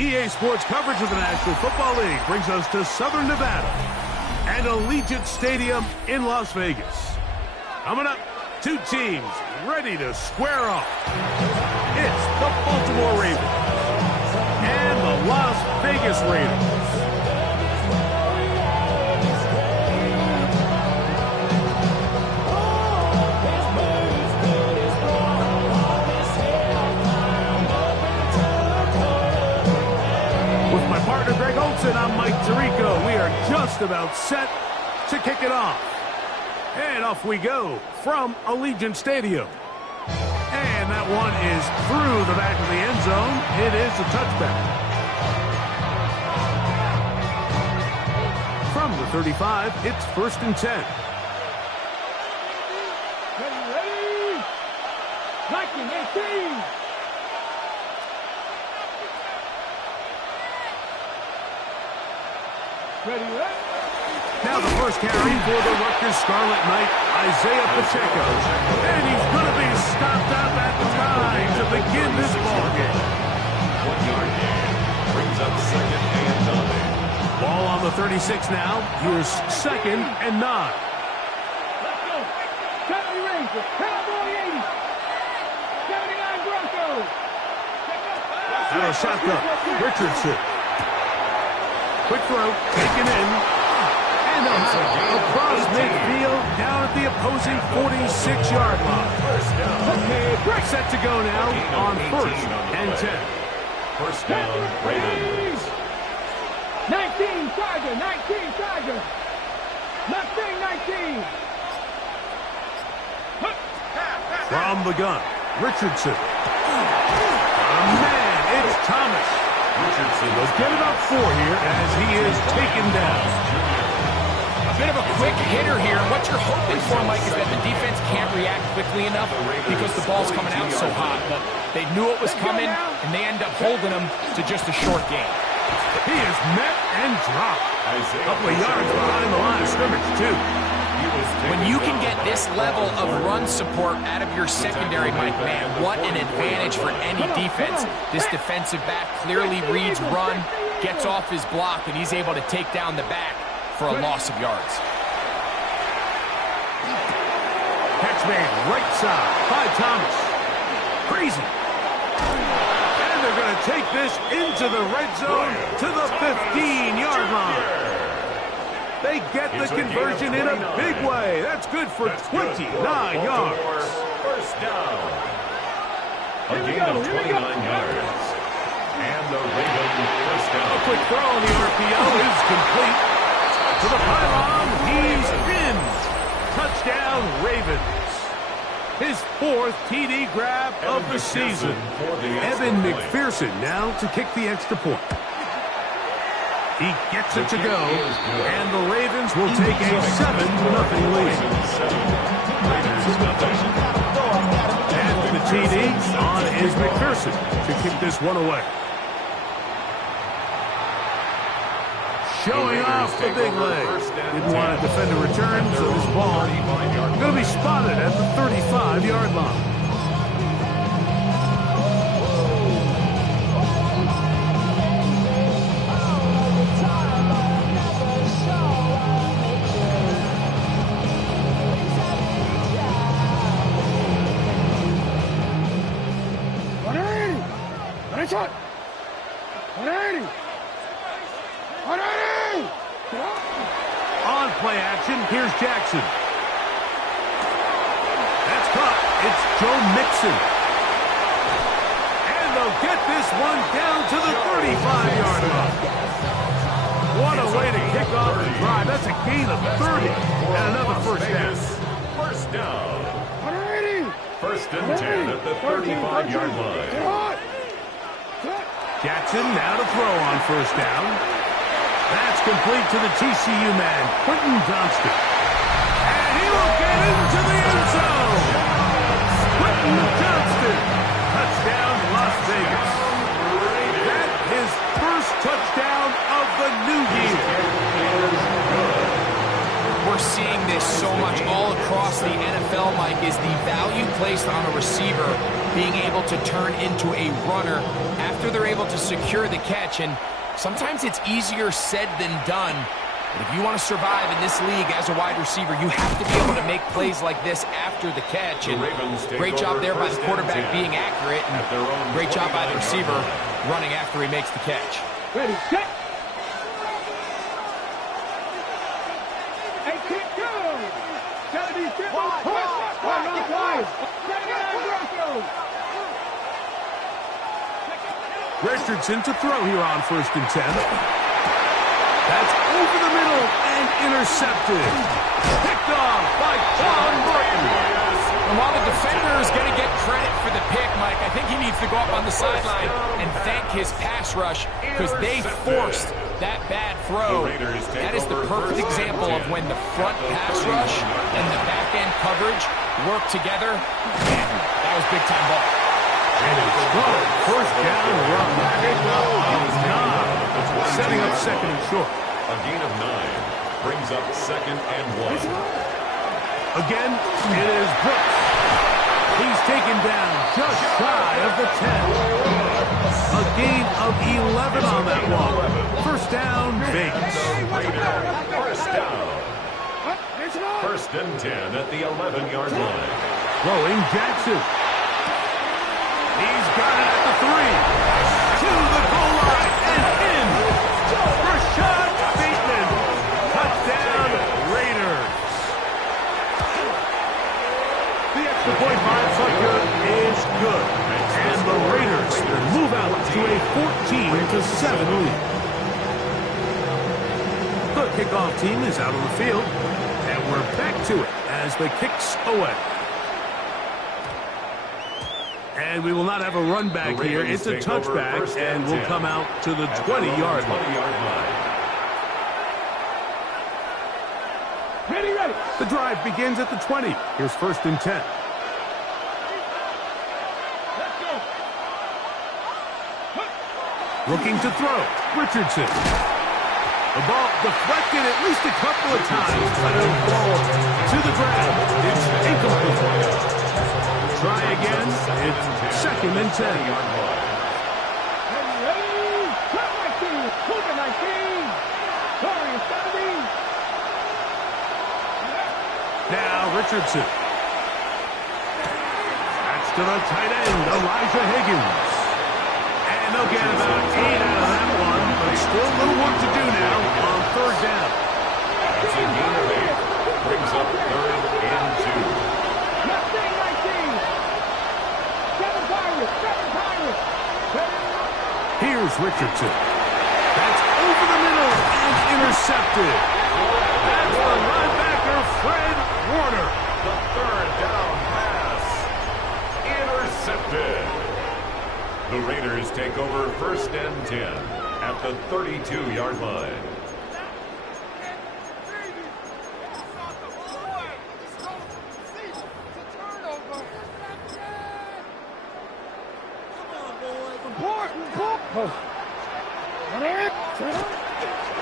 EA Sports coverage of the National Football League brings us to Southern Nevada and Allegiant Stadium in Las Vegas. Coming up, two teams ready to square off. It's the Baltimore Ravens and the Las Vegas Raiders. With my partner Greg Olson, I'm Mike Tirico. We are just about set to kick it off. And off we go from Allegiant Stadium. And that one is through the back of the end zone. It is a touchback. From the 35, it's 1st and 10. Ready? Blocking 18. Ready? Now the first carry for the Rutgers Scarlet Knight, Isaiah Pacheco. And he's going to be stopped up at the 9 to begin this ballgame. 1 yard gain brings up 2nd and 9. Ball on the 36 now. Here's 2nd and 9. Let's go. Cutlery Rangers. Cowboy 80. 79 Broncos. Out of shotgun, Richardson. Quick throw, taken in. And across midfield, down at the opposing 46-yard line. Set to go now on 1st and 10. First down, Raiders. 19 Tiger. 19 Tiger. Left wing 19. From the gun, Richardson. Man, it's Thomas. Richardson will get about 4 here as he is taken down. A bit of a quick hitter here. What you're hoping for, Mike, is that the defense can't react quickly enough because the ball's coming out so hot. But they knew it was coming, and they end up holding him to just a short gain. He is met and dropped. A couple of yards behind the line of scrimmage, too. When you can get this level of run support out of your secondary, Mike, man, what an advantage for any defense. This defensive back clearly reads run, gets off his block, and he's able to take down the back for a loss of yards. Catch made right side by Thomas. Crazy. And they're going to take this into the red zone to the 15-yard line. They get the conversion in a big way. That's good for 29 yards. First down. A gain of 29 yards. And the Ravens first down. A quick throw on the RPO is complete. To the pylon, he's in. Touchdown, Ravens. His 4th TD grab of the season. Evan McPherson now to kick the extra point. He gets it to go, and the Ravens will take a 7-0 lead. And the TD on is McPherson to kick this one away. Showing off the big leg. Didn't want to defend a return, so this ball going to be spotted at the 35-yard line. On play action, here's Jackson. That's caught. It's Joe Mixon. And they'll get this one down to the 35-yard line. What a way to kick off the drive. That's a gain of 30 and another first down. First down. First and 10 at the 35-yard line. Jackson now to throw on first down. That's complete to the TCU man, Quentin Johnston. And he will get into the end zone. Quentin Johnston. Touchdown, Las Vegas. That is first touchdown of the new year. We're seeing this so much all across the NFL, Mike, is the value placed on a receiver being able to turn into a runner after they're able to secure the catch. And sometimes it's easier said than done. But if you want to survive in this league as a wide receiver, you have to be able to make plays like this after the catch. And great job there by the quarterback being accurate, and great job by the receiver running after he makes the catch. Ready, set. Hey, kick, go. Gotta be simple. Richardson to throw here on 1st and 10. That's over the middle and intercepted. Picked off by John Martin. And while the defender is going to get credit for the pick, Mike, I think he needs to go up on the sideline and thank his pass rush because they forced that bad throw. That is the perfect example of when the front pass rush and the back end coverage work together. Man, that was big time ball. And it's good. 1st down run. Pick up of 9. Setting up 2nd and short. A gain of 9 brings up 2nd and 1. Again, it is Brooks. He's taken down just shy of the 10. A gain of 11 on that one. 1st down, Vegas. First down. 1st and 10 at the 11-yard line. Throwing Jackson. He's got it at the 3. To the goal line and in. Rashad Bateman. Touchdown, Raiders. The extra point by Butker is good. And the Raiders will move out to a 14-7 lead. The kickoff team is out on the field. And we're back to it as the kicks away. And we will not have a run back here. It's a touchback, and we'll come out to the 20-yard line. Ready, ready. The drive begins at the 20. Here's 1st and 10. Let's go. Looking to throw. Richardson. The ball deflected at least a couple of times, but it'll fall to the ground. It's incomplete. Try again. It's 2nd and 10. Now Richardson. That's to the tight end, Elijah Higgins. And they'll get about 8 out of that one, but still a little work to do now on 3rd down. That's a gain of 8. Brings up 3rd and 2. Here's Richardson. That's over the middle and intercepted. That's the linebacker, Fred Warner. The 3rd down pass. Intercepted. The Raiders take over 1st and 10 at the 32-yard line.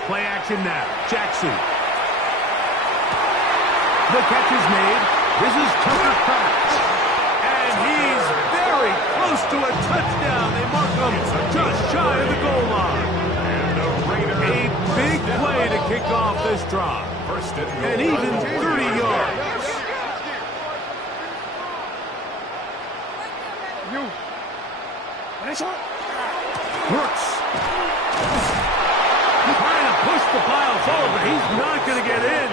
Play action now. Jackson. The catch is made. This is Tucker Kraft. And he's very close to a touchdown. They mark him just shy of the goal line. And the Raiders. A big play to kick off this drive. And even 30 yards. Brooks. Trying to push the pile forward, but he's not going to get in.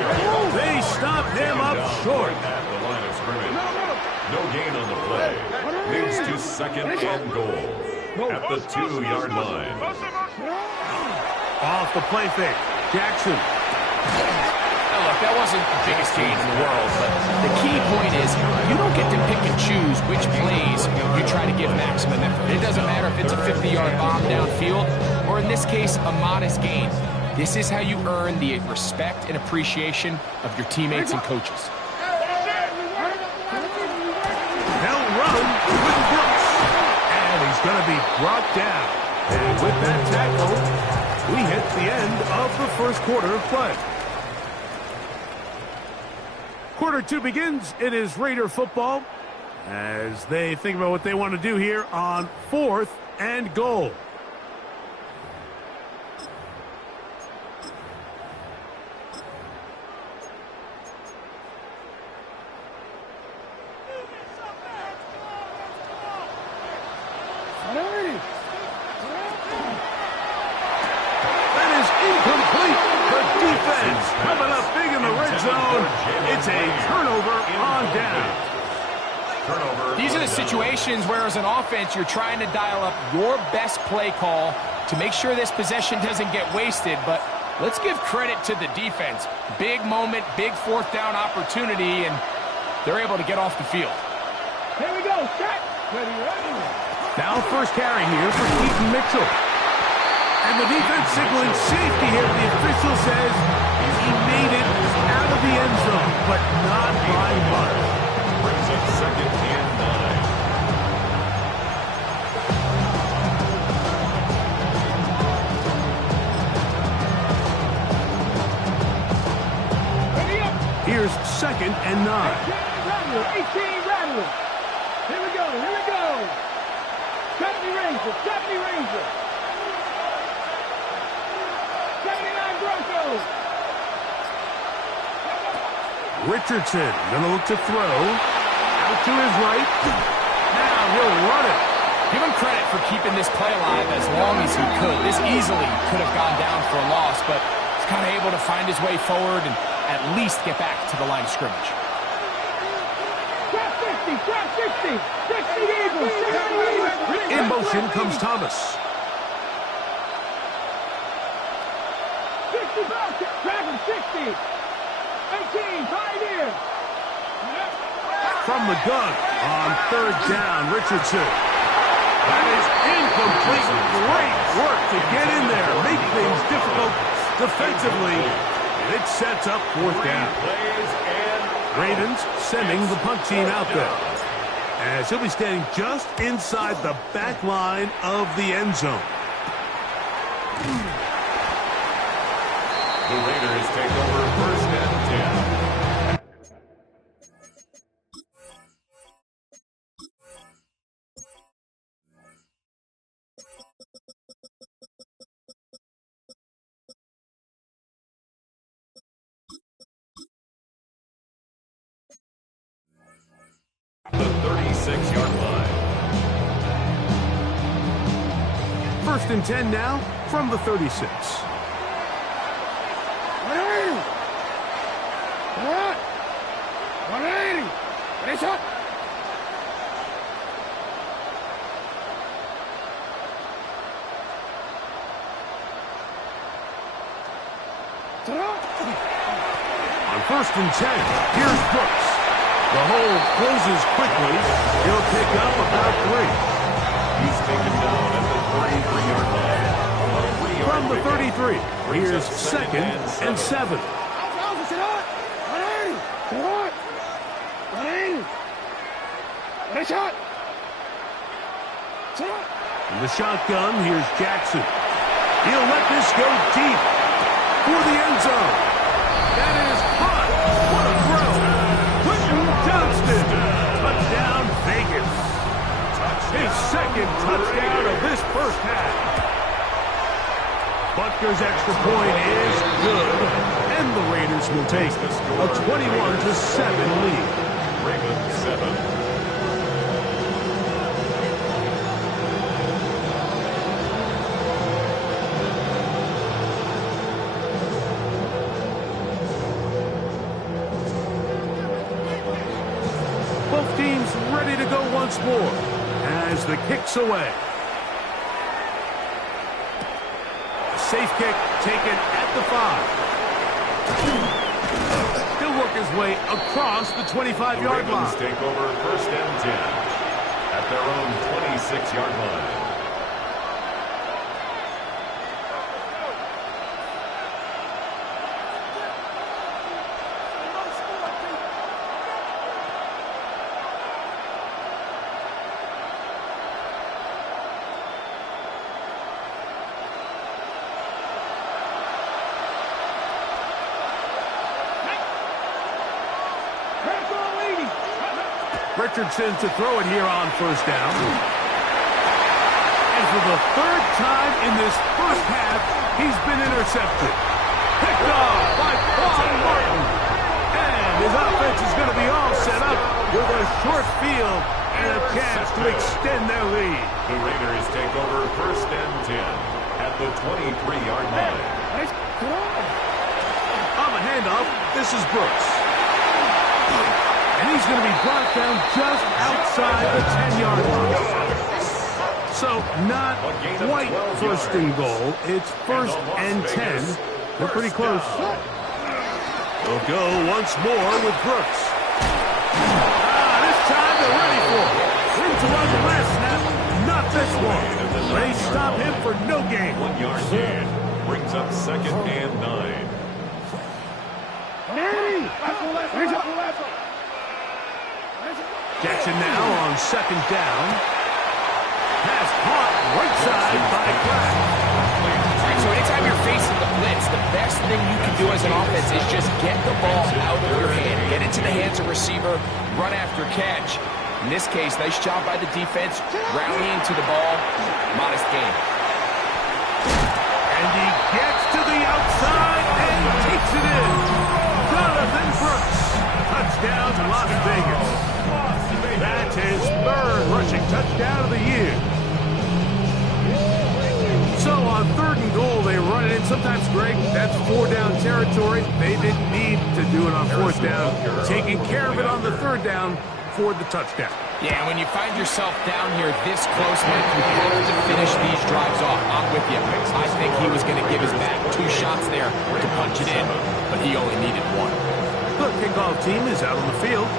They stopped him up short. At the line of scrimmage. No gain on the play. Leads to 2nd and goal at the 2-yard line. Off the play fake. Jackson. Now look, that wasn't the biggest gain in the world, but the key point is you don't get to pick and choose which plays you try to give maximum effort. It doesn't matter if it's a 50-yard bomb downfield or, in this case, a modest gain. This is how you earn the respect and appreciation of your teammates and coaches. They'll run with Brooks. And he's going to be brought down. And with that tackle, we hit the end of the 1st quarter of play. Quarter 2 begins. It is Raider football. as they think about what they want to do here on 4th and goal. That is incomplete. The defense coming up big in the red zone. It's a turnover on down. These are the situations where as an offense you're trying to dial up your best play call to make sure this possession doesn't get wasted, but let's give credit to the defense. Big moment, big 4th down opportunity, and they're able to get off the field. Here we go. Set. Ready, ready. Now first carry here for Keaton Mitchell. And the defense signaling safety here. The official says he made it out of the end zone, but not by much. Brings up 2nd and 9. Ready up. Here's 2nd and 9. 18 Rattler. Here we go. Here we go. 70 Ranger. 70 Ranger. 79 Broncos. Richardson gonna look to throw. Out to his right. Now he'll run it. Give him credit for keeping this play alive as long as he could. This easily could have gone down for a loss, but he's kind of able to find his way forward and at least get back to the line of scrimmage. Trap 50. Trap 60. 60 Eagles. 60 Eagles. In motion comes Thomas. 60 Falcons. Dragon 60. 18 Pioneer. From the gun on 3rd down, Richardson. That is incomplete. Great work to get in there, make things difficult defensively. And it sets up 4th down. Ravens sending the punt team out there, as he'll be standing just inside the back line of the end zone. The Raiders take over 1st and 10. The 36-yard line. 1st and 10 now from the 36. On 1st and 10, here's Brooks. The hole closes quickly. He'll pick up about 3. He's taken down at the 33-yard line. From the 33, here's 2nd and 7. In the shotgun, here's Jackson. He'll let this go deep for the end zone. That is hot. What a throw. Quentin Johnston. Touchdown, Vegas. His 2nd touchdown of this 1st half. Butker's extra point is good, and the Raiders will take a 21-7 lead. Ravens 7. Both teams ready to go once more as the kick's away. Safe kick taken at the 5. He'll work his way across the 25-yard line. Ravens take over 1st and 10 at their own 26-yard line. Richardson to throw it here on first down. And for the third time in this first half, he's been intercepted. Picked off by Quan Martin. And his offense is going to be all set up with a short field and a chance to extend their lead. The Raiders take over first and 10 at the 23-yard line. On the handoff, this is Brooks. And he's going to be brought down just outside the 10-yard line. So not quite first and goal. It's first and 10. They're pretty close. They'll go once more with Brooks. This time they're ready for it. Room to run the last snap. Not this one. They stop him for no gain. 1 yard gain. Brings up second and 9. Jackson now on second down. Pass caught right side by Grant. So anytime you're facing the blitz, the best thing you can do as an offense is just get the ball out of your hand. Get into the hands of receiver, run after catch. In this case, nice job by the defense, rallying to the ball. Modest gain. And he gets to the outside and takes it in. Jonathan Brooks. Touchdown to Las Vegas. That's his third rushing touchdown of the year. So on third and goal, they run it in. Sometimes, Greg, that's 4-down territory. They didn't need to do it on fourth down. Taking care of it on the third down for the touchdown. Yeah, when you find yourself down here this close, Mike, you have to finish these drives off. I'm with you. I think he was going to give his back 2 shots there to punch it in, but he only needed 1. The kickoff team is out on the field,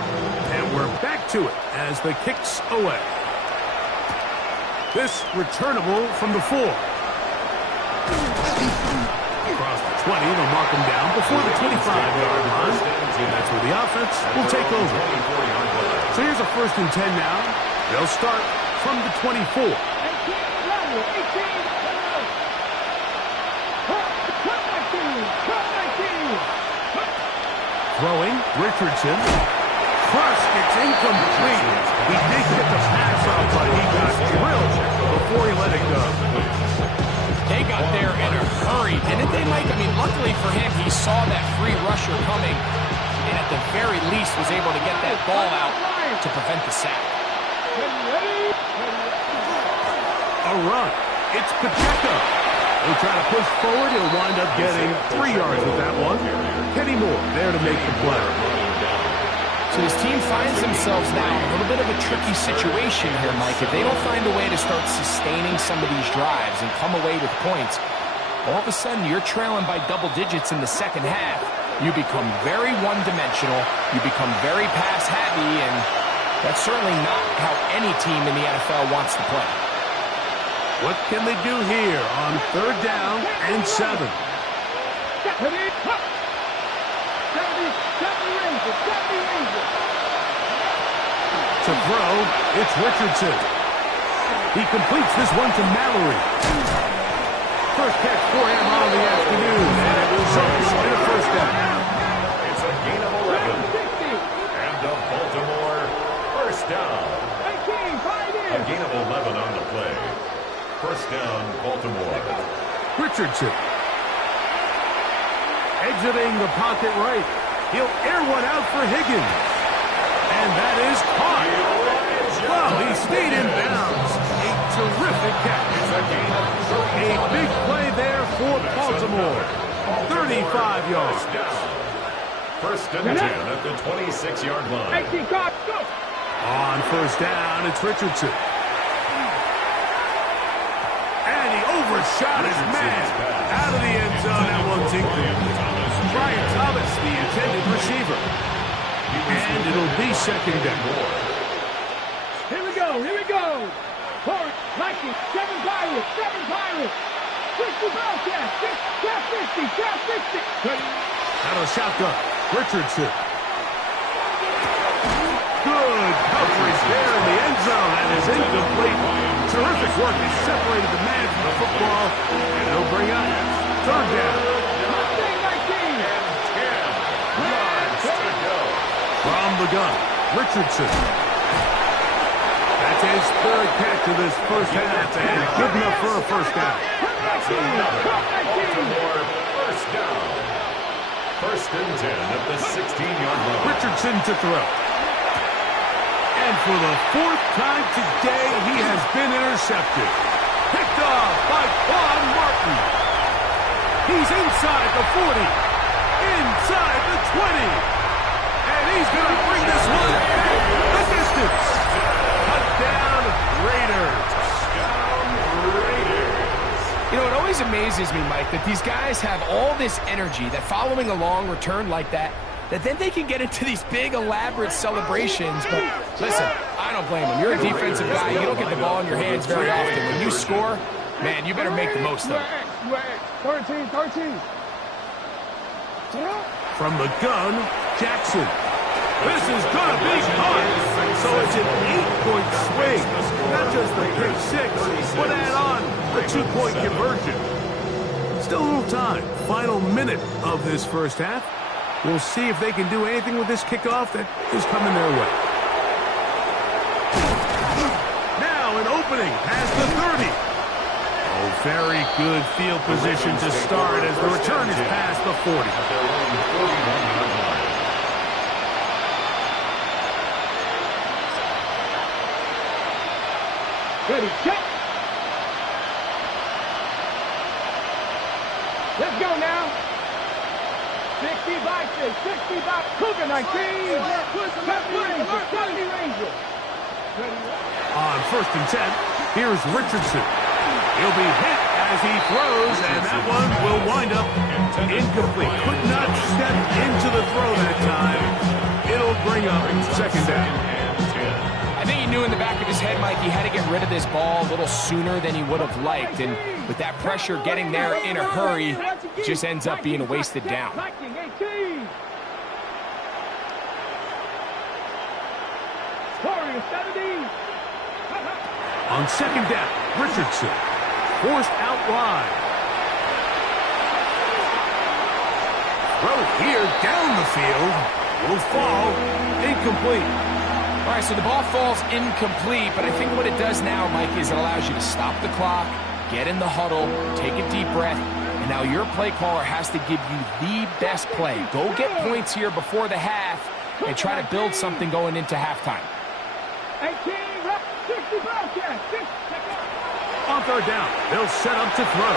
and we're back to it as the kicks away. This returnable from the 4. Across the 20, they'll mark him down before the 25-yard line. And that's where the offense will take over. So here's a first and 10 now. They'll start from the 24. Throwing, Richardson. Crush, it's incomplete. He did get the pass off, but he got drilled before he let it go. They got there in a hurry, didn't they, Mike? I mean, luckily for him, he saw that free rusher coming, and at the very least was able to get that ball out to prevent the sack. A run. It's Pacheco. He'll try to push forward. He'll wind up getting 3 yards with that one. Kenny Moore there to make the play. So his team finds themselves now in a little bit of a tricky situation here, Mike. If they don't find a way to start sustaining some of these drives and come away with points, all of a sudden you're trailing by double digits in the second half. You become very one-dimensional. You become very pass-heavy, and that's certainly not how any team in the NFL wants to play. What can they do here on third down and 7? To throw, it's Richardson. He completes this one to Mallory. First catch for him on the afternoon, and it results in a first down. It's a gain of 11. And the Baltimore first down. A gain of 11 on the play. First down, Baltimore. Richardson. Exiting the pocket right. He'll air one out for Higgins. And that is caught. Well, he stayed in bounds. A terrific catch. A big play there for Baltimore. 35 yards. First and 10 at the 26-yard line. On first down, it's Richardson. And he overshot his man. Out of the end zone, that one's incomplete. Brian Thomas, the intended receiver. And it'll be second down. Here we go. Forward, Mikey, 7 Pirates. 60 Bobcats, 50. Out of the shotgun, Richardson. Good coverage there in the end zone. That is incomplete. Terrific work. He separated the man from the football. And he'll bring up third down. From the gun, Richardson. That's his third catch of this first half, and good enough for a first down. That's another Baltimore first down. First and 10 at the 16-yard line. Richardson to throw. And for the fourth time today, he has been intercepted. Picked off by Quan Martin. He's inside the 40, inside the 20. And he's going to bring this one back the distance. Touchdown, Raiders. Touchdown, Raiders. You know, it always amazes me, Mike, that these guys have all this energy, that following a long return like that then they can get into these big, elaborate celebrations. But listen, I don't blame them. You're a defensive guy. You don't get the ball in your hands very often. When you score, man, you better make the most of it. 13. From the gun, Jackson. This is going to be caught. So it's an 8-point swing. Not just the pick six, but add on the 2-point conversion. Still a little time. Final minute of this first half. We'll see if they can do anything with this kickoff that is coming their way. Now an opening past the 30. Oh, very good field position to start as the return is past the 40. Ready, check. Let's go now. 60 by Cougar 19. 70 Ranger. On first and 10, here's Richardson. He'll be hit as he throws, and that one will wind up incomplete. Could not step into the throw that time. It'll bring up second down. I think he knew in the back of his head, Mike, he had to get rid of this ball a little sooner than he would have liked. And with that pressure getting there in a hurry, it just ends up being a wasted down. On second down, Richardson forced out wide. Throw here down the field will fall incomplete. All right, so the ball falls incomplete, but I think what it does now, Mike, is it allows you to stop the clock, get in the huddle, take a deep breath, and now your play caller has to give you the best play. Go get points here before the half and try to build something going into halftime. On third down, they'll set up to throw.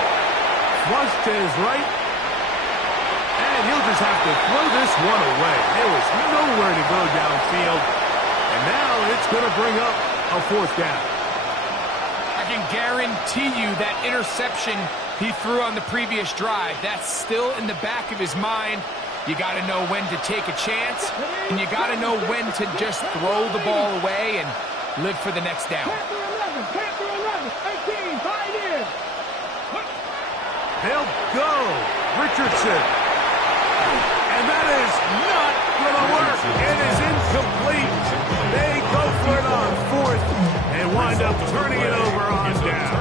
Flush to his right, and he'll just have to throw this one away. There was nowhere to go downfield. And now it's going to bring up a fourth down. I can guarantee you that interception he threw on the previous drive, that's still in the back of his mind. You got to know when to take a chance, and you got to know when to just throw the ball away and live for the next down. They'll go. Richardson. And that is not going to work. It is incomplete. They go for it on fourth and wind up turning it over on down.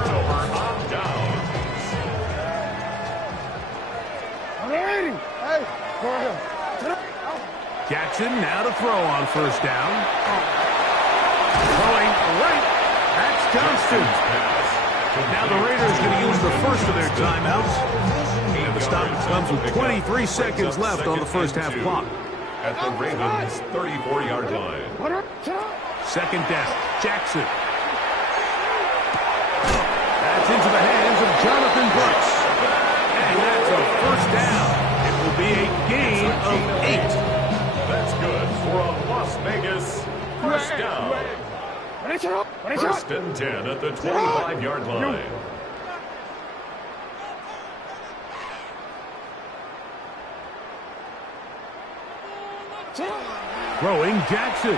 Jackson now to throw on first down. Throwing right. That's Johnston. Now the Raiders going to use the first of their timeouts. And the stoppage comes with 23 seconds left on the first half clock. At the Ravens' 34-yard line. Second down, Jackson. That's into the hands of Jonathan Brooks. And that's a first down. It will be a gain of 8. That's good for a Las Vegas first down. First and 10 at the 25-yard line. Throwing Jackson.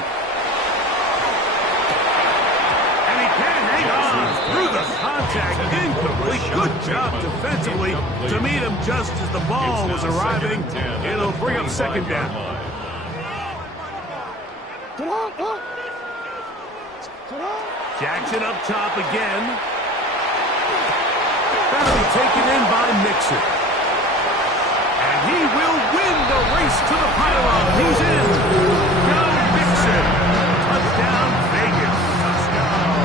And he can't hang on through the contact. Incomplete. Good job defensively to meet him just as the ball was arriving. It'll bring up second down. Jackson up top again. That'll be taken in by Mixon. And he will win the race to the pylon. He's in. Go Mixon. Touchdown Vegas. Touchdown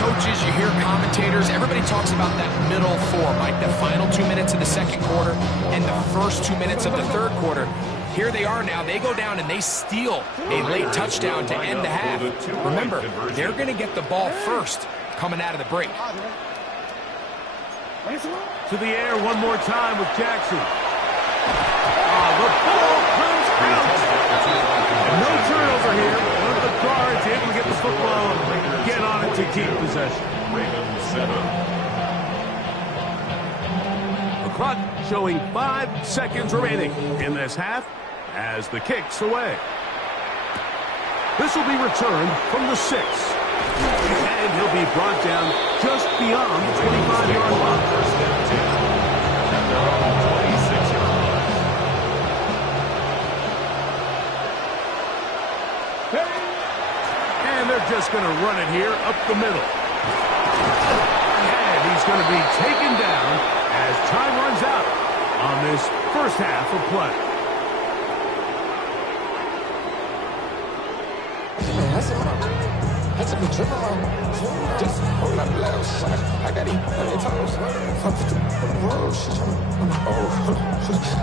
coaches, you hear commentators, everybody talks about that middle four, Mike, the final 2 minutes of the second quarter and the first 2 minutes of the third quarter. Here they are now. They go down and they steal a late touchdown to end the half. Remember, they're going to get the ball first coming out of the break. To the air one more time with Jackson. The ball comes out. No turnover here. One of the guards able to get the football and get on it to keep possession. Ravens 7. The clock showing 5 seconds remaining in this half as the kick's away. This will be returned from the 6. And he'll be brought down just beyond the 25-yard line. First down 10. At their own 26-yard line. And they're just going to run it here up the middle. And he's going to be taken down as time runs out on this first half of play. I took a trip on just hold up loud shot. I got him on the toes. Fuck the road, she tryna,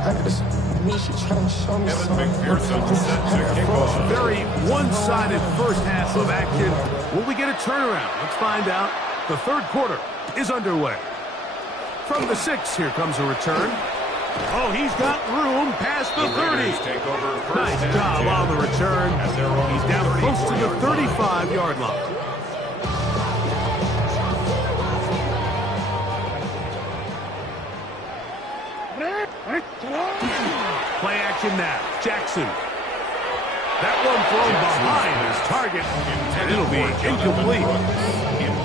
I got this, me, she tryna show me something. McPherson set to kick off. Very one-sided first half of action. Will we get a turnaround? Let's find out. The third quarter is underway. From the 6, here comes a return. Oh, he's got room past the 30. Take over first Nice and job 10. on the return. He's down close to the 35-yard line. Play action now. Jackson. That one thrown behind his target, and it'll be incomplete.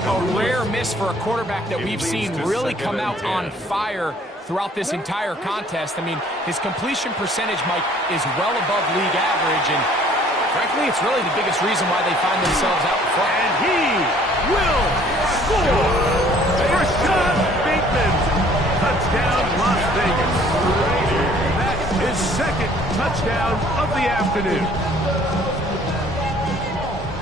A rare miss for a quarterback that we've seen really come out on fire throughout this entire contest. I mean, his completion percentage, Mike, is well above league average, and frankly, it's really the biggest reason why they find themselves out front. And he will score! Rashad Bateman. Touchdown, Las Vegas. That is second touchdown of the afternoon.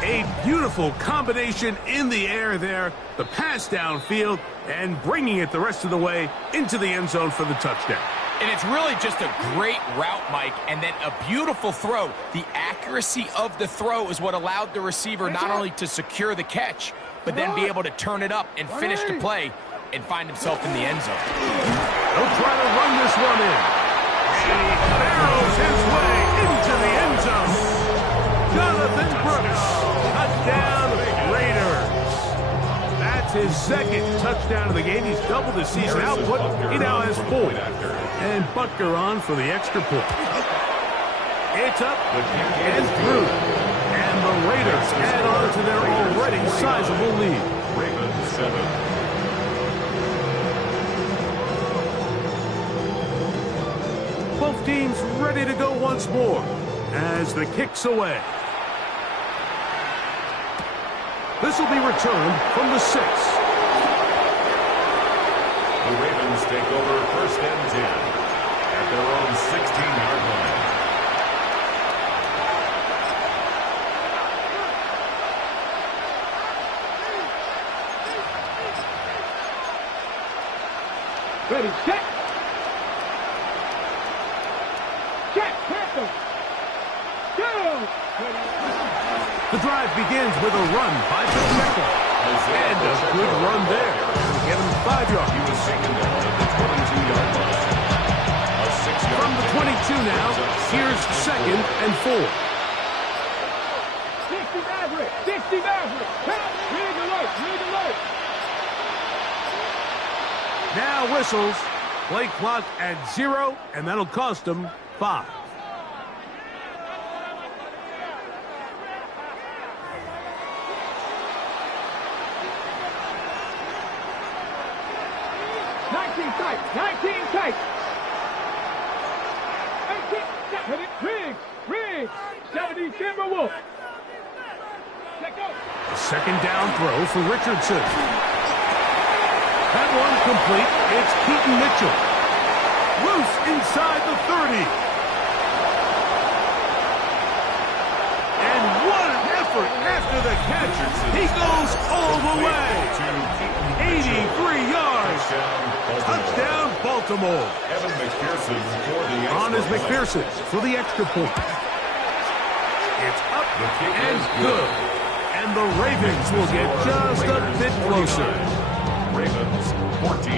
A beautiful combination in the air there. The pass downfield and bringing it the rest of the way into the end zone for the touchdown. And it's really just a great route, Mike, and then a beautiful throw. The accuracy of the throw is what allowed the receiver not only to secure the catch, but then be able to turn it up and finish the play and find himself in the end zone. They'll try to run this one in. And he barrels his way into the end zone. Jonathan Brooks, touchdown Raiders. That's his second touchdown of the game. He's doubled his season output. He now has 4. And Butker on for the extra point. It's up and through. And the Raiders add on to their already sizable lead. Ravens 7. Both teams ready to go once more as the kick's away. This will be returned from the 6. The Ravens take over first and 10 at their own 16-yard line. Ready, check. Check, Panther. Go. The drive begins with a run by Pacheco. And a good run there. Get him 5 yards. He was taken down at the 22-yard line. A 6-yard From the 22 now, here's second and 4. 60 Maverick. 60 Maverick. Rig alert. Rig alert. Now whistles. Play clock at 0, and that'll cost them 5. Tight. 19 tight. 18. Hit it. Rig. 70 Timberwolf. Let go. A second down throw for Richardson. That one complete. It's Keaton Mitchell. Loose inside the 30. And what an effort after after the catch. He goes all the way. 83 yards. Touchdown, Baltimore. Evan McPherson for the extra On is point. McPherson for the extra point. It's up and good. And the Ravens will get just a bit closer. Ravens 14.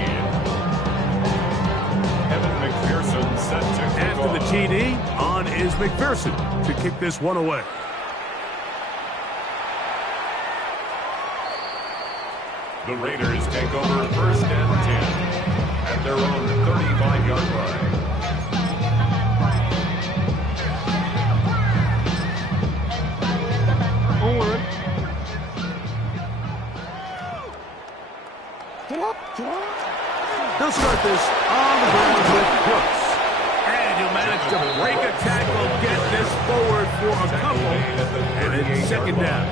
Evan McPherson set to kick After the off. TD, on is McPherson to kick this one away. The Raiders take over 1st and 10 at their own 35-yard line. He'll start this on the ground with Brooks. And he'll manage to break a tackle, get this forward for a couple, and it's second down.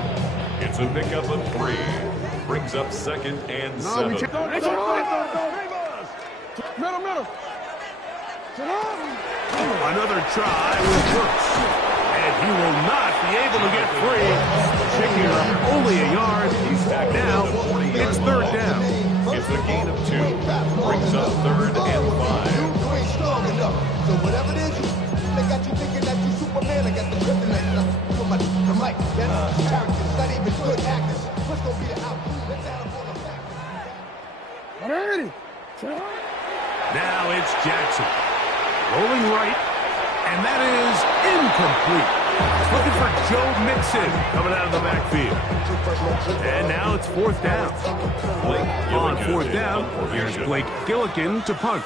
It's a pickup of 3. Brings up 2nd and 7. Middle. Another try with Brooks. And he will not be able to get free. Picking up only a yard. Now it's 3rd down. It's a gain of 2. Brings up 3rd and 5. You ain't strong enough. So whatever it is, they got you thinking that you Superman. I got the kryptonite. So much the mic. That's characters, not even good actors. What's gonna be the outcome? Let's add up on the back. Now it's Jackson. Rolling right. And that is incomplete. Looking for Joe Mixon coming out of the backfield. And now it's 4th down. On 4th down, here's Blake Gillikin to punt.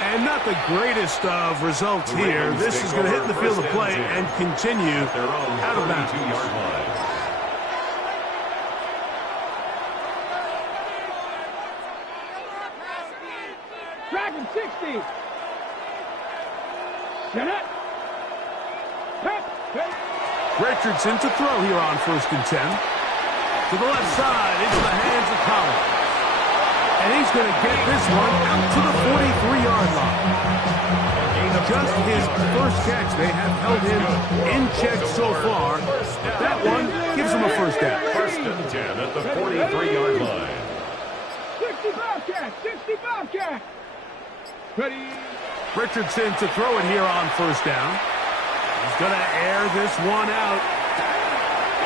And not the greatest of results here. This is going to hit the field of play and continue out of bounds. Dragon 60. Get it. Richardson to throw here on 1st and 10. To the left side, into the hands of Collins. And he's going to get this one out to the 43-yard line. Just his first catch. They have held him in check so far. But that one gives him a 1st down. 1st and 10 at the 43-yard line. 65 catch. Ready. Richardson to throw it here on 1st down. He's going to air this one out.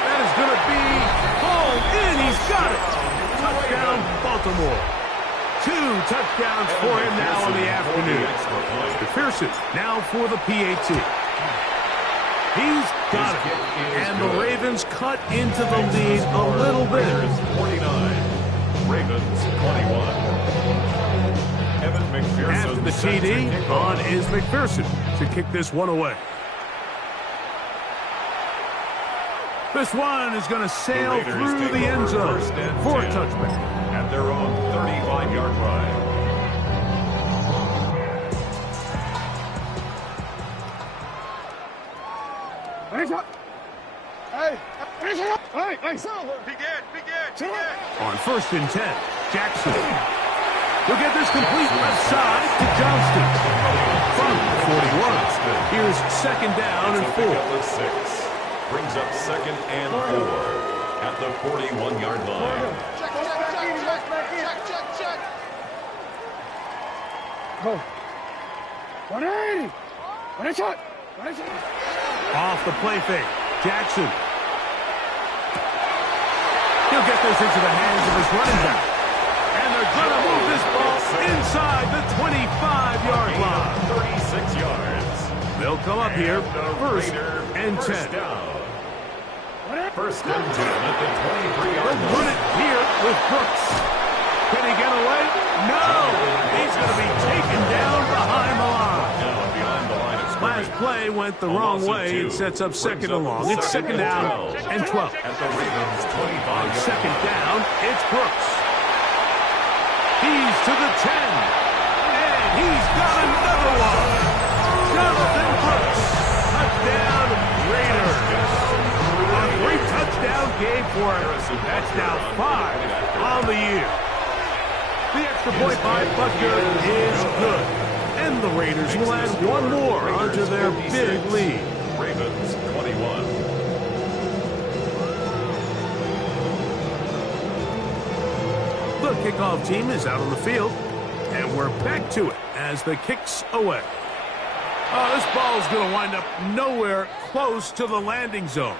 That is going to be hauled in. He's got it. Touchdown, Baltimore. 2 touchdowns for him now in the afternoon. McPherson now for the PAT. He's got it. And the Ravens cut into the lead a little bit. 49. Ravens 21. Evan McPherson. After the TD, on is McPherson to kick this one away. This one is going to sail through the end zone for a touchback. At their own 35-yard line. On 1st and 10, Jackson will get this complete left side to Johnston. From 41, here's 2nd down and 4. Brings up 2nd and 4 at the 41-yard line. Check. 180. Off the play fake, Jackson. He'll get this into the hands of his running back. And they're going to move this ball inside the 25-yard line. 36 yards. They'll come up here, 1st and 10. First and 10 at the 23-yard They'll line. run it here with Brooks. Can he get away? No! He's going to be taken down behind the line. Down behind the line of Last play went the wrong way. It sets up 2nd and long. It's 2nd down and 12. At the Ravens 25. 2nd down, it's Brooks. He's to the 10. And he's got another one. Jonathan Brooks. Touchdown, Raiders. A great touchdown game for him. That's now 5 on the year. The extra point by Butker is good. and the Raiders will add one more onto their big lead. Ravens 21. The kickoff team is out on the field, and we're back to it as the kick's away. Oh, this ball is going to wind up nowhere close to the landing zone.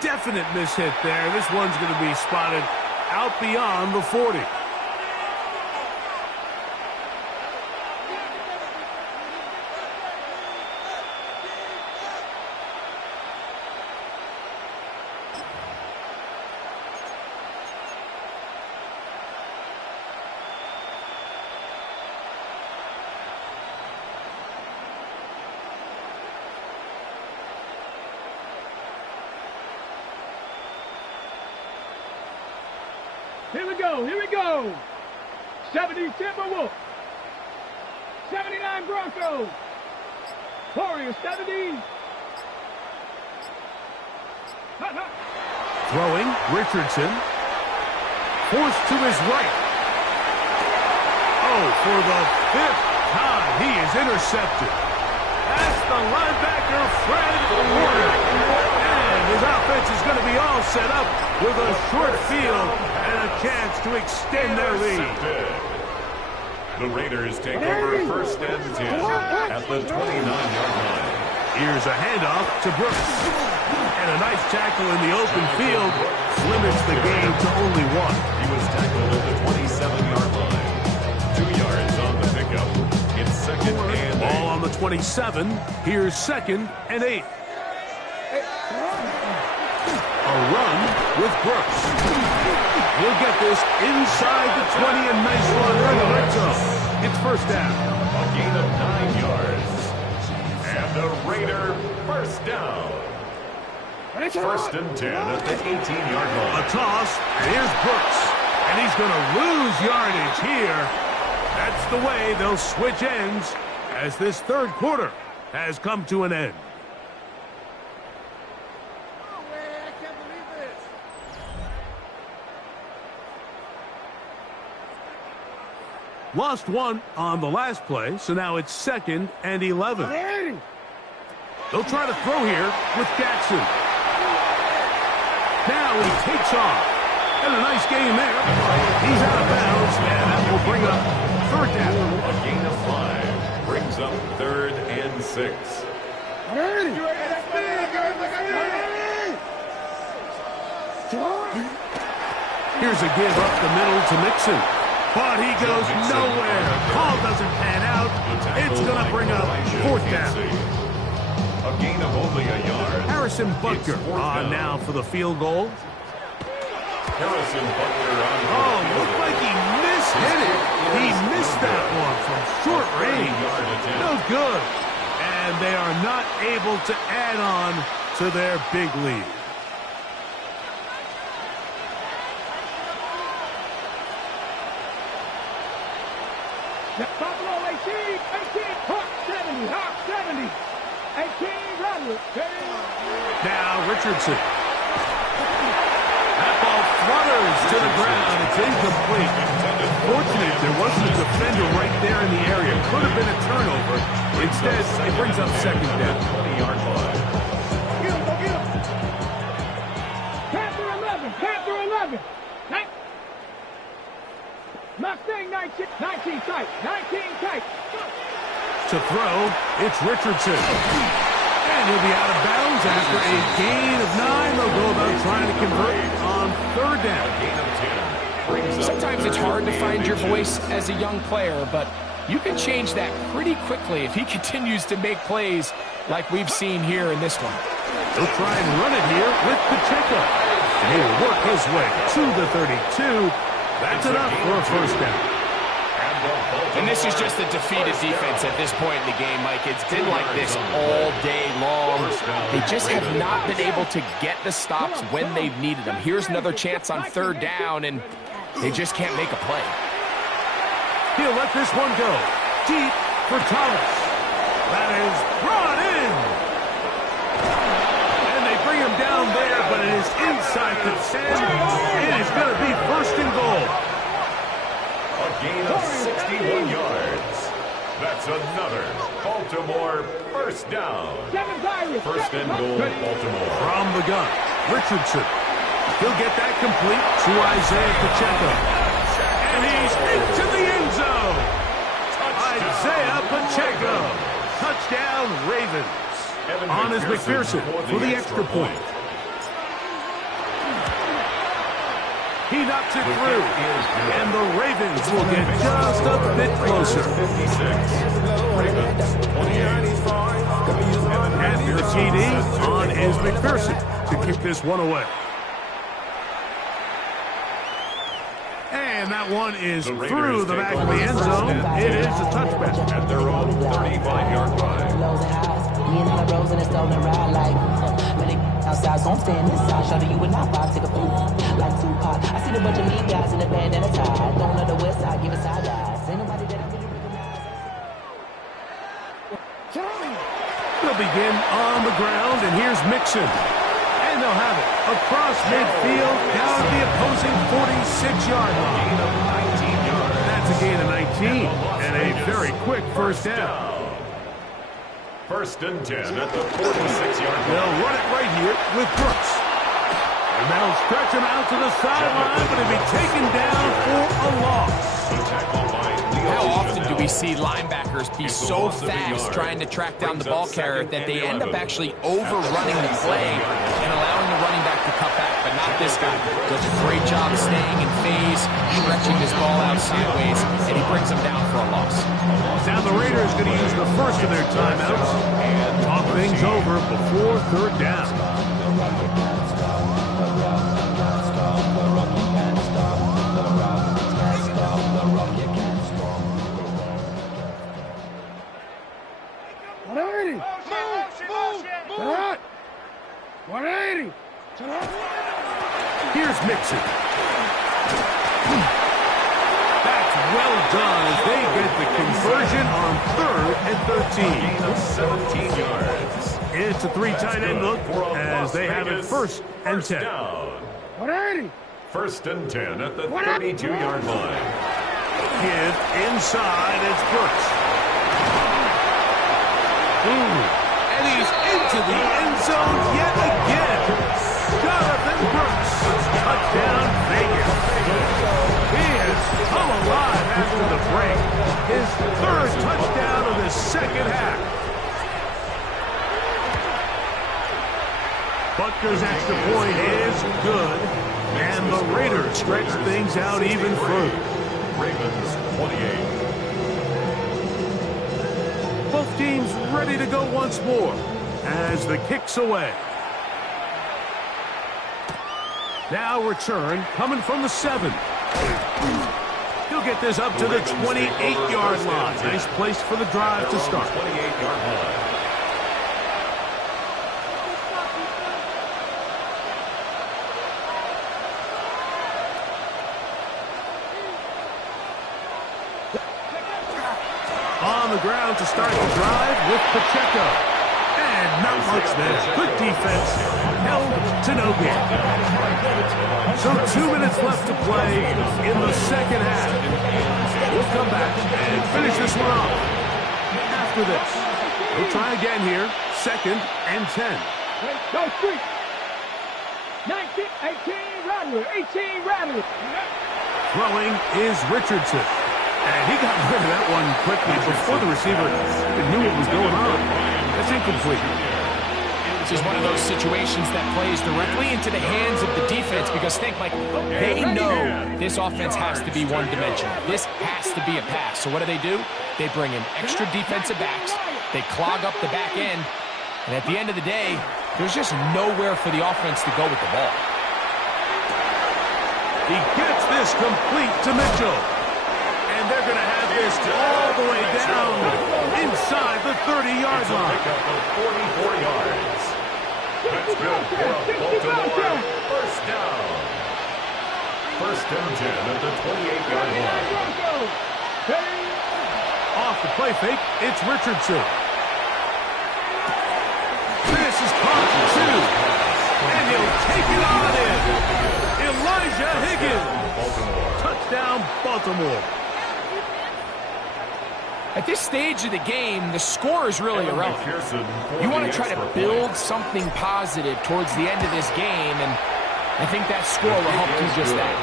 Definite mishit there. This one's going to be spotted out beyond the 40. Here we go, here we go. 70 Timberwolves. 79 Broncos. Warriors 70. Throwing, Richardson. Forced to his right. Oh, for the 5th time, he is intercepted. That's the linebacker, Fred Warner. And his offense is going to be all set up with a short field and a chance to extend their lead. The Raiders take over 1st and 10 at the 29-yard line. Here's a handoff to Brooks. And a nice tackle in the open field limits the game to only 1. He was tackled at the 27-yard line. 2 yards on the pickup. It's 2nd and 8. Ball on the 27. Here's 2nd and 8. A run with Brooks. He'll get this inside the 20, and nice run in the red zone. It's 1st down. A gain of 9 yards. And the Raider 1st down. 1st and 10 at the 18-yard line. A toss, and here's Brooks. And he's going to lose yardage here. That's the way they'll switch ends as this 3rd quarter has come to an end. Lost 1 on the last play, so now it's 2nd and 11. They'll try to throw here with Jackson. Now he takes off. And a nice game there. He's out of bounds, and that will bring up 3rd down. A gain of 5 brings up 3rd and 6. Here's a give up the middle to Mixon. But he goes nowhere. Call doesn't pan out. It's going to bring up 4th down. A gain of only a yard. Harrison Butker on now for the field goal. Harrison Butker on. Oh, looked like he mishit it. He missed that one from short range. No good. And they are not able to add on to their big lead. Buffalo 18, Hawk 70, Hawk 70. 18, Rodwood. Now Richardson. That ball flutters to the ground. It's incomplete. Fortunate there wasn't a defender right there in the area. Could have been a turnover. Instead, it brings up 2nd down. 20-yard line. Get him, go get him. Panther 11, Panther 11. Mustang 19 tight, 19 tight. To throw, it's Richardson. And he'll be out of bounds after a gain of 9. They'll go about trying to convert on 3rd down. Gain of 10. Sometimes it's hard to find your voice as a young player, but you can change that pretty quickly if he continues to make plays like we've seen here in this one. He'll try and run it here with Pacheco. And he'll work his way to the 32. That's enough for a 1st down. And this is just a defeated defense at this point in the game, Mike. It's been like this all day long. They just have not been able to get the stops when they've needed them. Here's another chance on 3rd down, and they just can't make a play. He'll let this one go. Deep for Thomas. That is brought in. And they bring him down there, but it is inside the 10. It is going to be 1st and goal. A gain of 61 yards. That's That's another Baltimore first down. 7 Pirates. First and goal, Baltimore. From the gun, Richardson. He'll get that complete to Isaiah Pacheco. And he's into the end zone. Isaiah Pacheco. Touchdown, Ravens. On is McPherson for the extra point. He knocks it through. And the Ravens will get just a bit closer. 56. Ravens, 28. And your TD on is McPherson to kick this one away. And that one is through the back of the end zone. It is a touchback. At their own 35-yard line. Outside, so I'm staying inside. Show you and I vibe, take a food like Tupac. I see a bunch of mean guys in the band and a tie. Don't know the west side, give it side eyes. Ain't nobody that I really recognize. They'll begin on the ground, and here's Mixon. And they'll have it across midfield, down at the opposing 46-yard line. Gain of 19 yards. That's a gain of 19, and a very quick first down. First and 10 at the 46-yard line. They'll run it right here with Brooks. And that'll stretch him out to the sideline, but he'll be taken down for a loss. How often do we see linebackers be so fast trying to track down the ball carrier that they end up actually overrunning the play and allowing the running back to cut back, but not this guy. Does a great job staying in phase, stretching his ball out sideways, and he brings him down for a loss. Now the Raiders going to use the first of their timeouts and talk things over before third down. Here's Mixon. That's well done as they get the conversion on 3rd and 13. Gain of 17 yards. It's a 3 tight end look as they have it 1st and 10. First and 10 at the 32-yard line. Give inside, it's Brooks. And he's into the end zone yet again. Jonathan Brooks, touchdown Vegas. He has come alive after the break. His 3rd touchdown of the second half. Butker's extra point is good, and the Raiders stretch things out even further. Ravens 28. Both teams ready to go once more as the kick's away. Now return coming from the 7. He'll get this up to the 28-yard line. Nice place for the drive to start. 28-yard line. On the ground to start the drive with Pacheco. And not much there. Good defense. Held to no gain. So 2 minutes left to play in the second half. We'll come back and finish this one off. After this, we'll try again here. 2nd and 10. Go street. 19, 18, Rattler. 18, Rattler. Throwing is Richardson. And he got rid of that one quickly before the receiver even knew what was going on. That's incomplete. This is one of those situations that plays directly into the hands of the defense because think, like, they know this offense has to be one-dimensional. This has to be a pass. So what do? They bring in extra defensive backs. They clog up the back end. And at the end of the day, there's just nowhere for the offense to go with the ball. He gets this complete to Mitchell. And they're going to have this all the way down inside the 30-yard line. Pick up of 44 yards. That's good for Baltimore. First down. First and 10 at the 28-yard line. Off the play fake, it's Richardson. This is caught, too. And he'll take it on in. Elijah Higgins. Touchdown, Baltimore. At this stage of the game, the score is really irrelevant. You want to try to build something positive towards the end of this game, and I think that score will help do just that.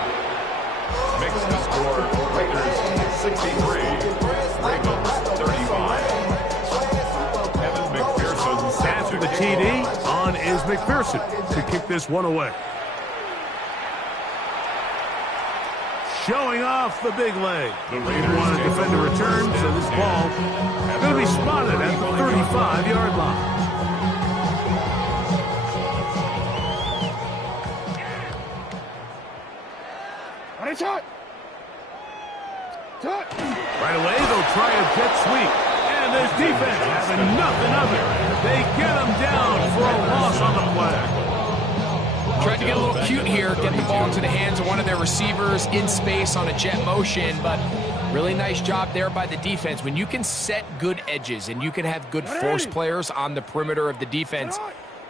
Makes the score Raiders 63, Ravens 35. Evan McPherson. After the TD, on is McPherson to kick this one away. Showing off the big leg. The Raiders want to defend a return, so this ball going to be spotted at the 35-yard line. Right away, they'll try a jet sweep. And this defense having nothing of it. They get them down for a loss on the play. Tried to get a little cute here, get the ball into the hands of one of their receivers in space on a jet motion, but really nice job there by the defense. When you can set good edges and you can have good force players on the perimeter of the defense,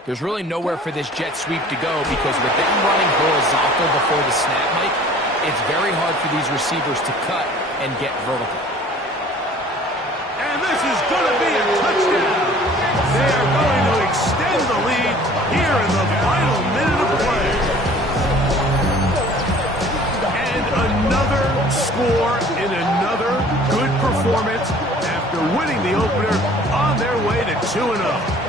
there's really nowhere for this jet sweep to go, because with them running horizontal before the snap, Mike, it's very hard for these receivers to cut and get vertical. And this is going to be a touchdown. They are going to extend the lead here in the final minute of play. And another score in another good performance after winning the opener on their way to 2-0.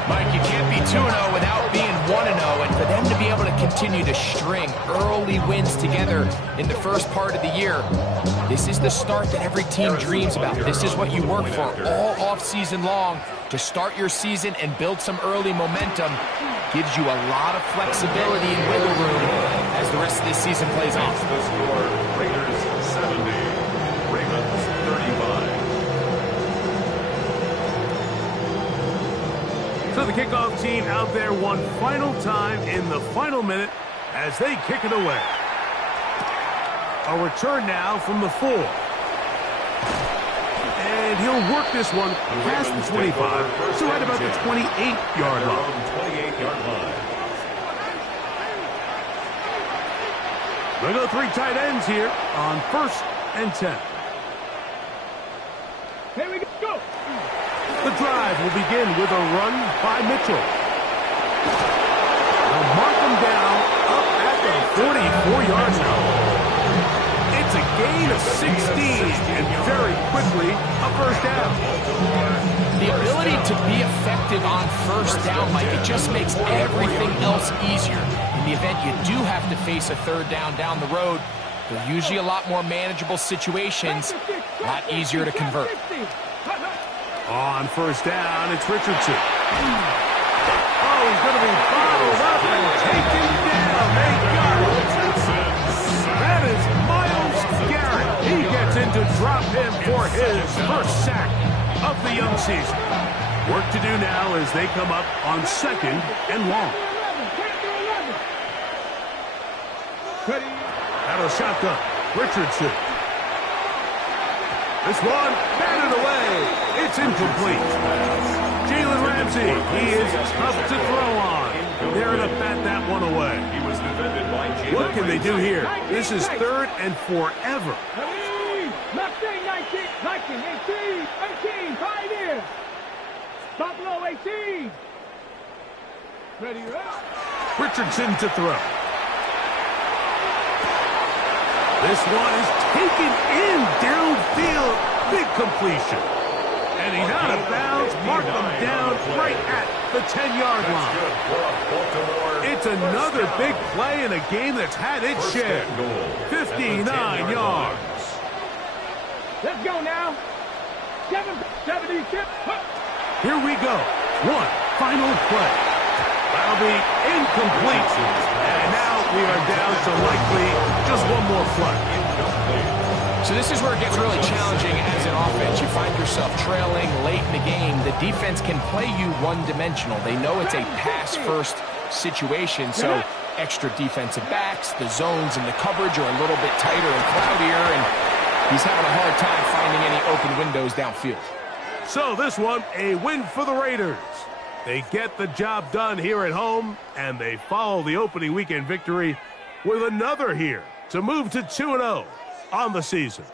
Mike, you can't be 2-0 without being 1-0, and for them to be able to continue to string early wins together in the first part of the year, this is the start that every team dreams about. This is what you work for all off-season long, to start your season and build some early momentum. Gives you a lot of flexibility and wiggle room as the rest of this season plays on. The score, Raiders 70, Ravens 35. So the kickoff team out there one final time in the final minute as they kick it away. A return now from the 4. And he'll work this one past the 25, so right about the 28-yard line. 28-yard line. We'll go 3 tight ends here on 1st and 10. Here we go. The drive will begin with a run by Mitchell. They'll mark him down up at the 44-yard line. It's a gain of 16, and very quickly a first down. The ability to be effective on first down, Mike, it just makes everything else easier. In the event you do have to face a third down the road, they're usually a lot more manageable situations, a lot easier to convert. On first down, it's Richardson. Oh, he's going to be bottled up and taken down. They got it. That is Myles Garrett. He gets in to drop him for his first sack of the young season. Work to do now as they come up on 2nd and long. Out of shotgun, Richardson. This one batted away. It's incomplete. Jalen Ramsey, he is tough to throw on. They're to bat that one away. He was defended by Jalen. What can they do here? This is 3rd and forever. 19, 18, 5 years. Buffalo 18. Ready, Richardson to throw. This one is taken in downfield. Big completion. And he's out of bounds. Mark him down right at the 10-yard line. It's another big play in a game that's had its share. 59 yards. Let's go now. 76. Here we go. One final play. That'll be incomplete. And now we are down to likely just one more play. So this is where it gets really challenging as an offense. You find yourself trailing late in the game. The defense can play you one-dimensional. They know it's a pass-first situation, so extra defensive backs, the zones and the coverage are a little bit tighter and cloudier, and he's having a hard time finding any open windows downfield. So this one, a win for the Raiders. They get the job done here at home, and they follow the opening weekend victory with another here to move to 2-0 on the season.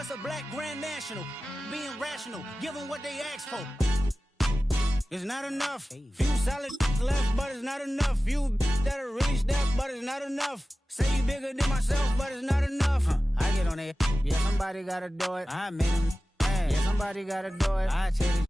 what's a black grand national? Being rational, give them what they ask for. It's not enough. Few solid left, but it's not enough. Few that'll reach that, but it's not enough. Say you bigger than myself, but it's not enough. I get on it. Yeah, somebody gotta do it. I made him. Yeah, somebody gotta do it. I tell you.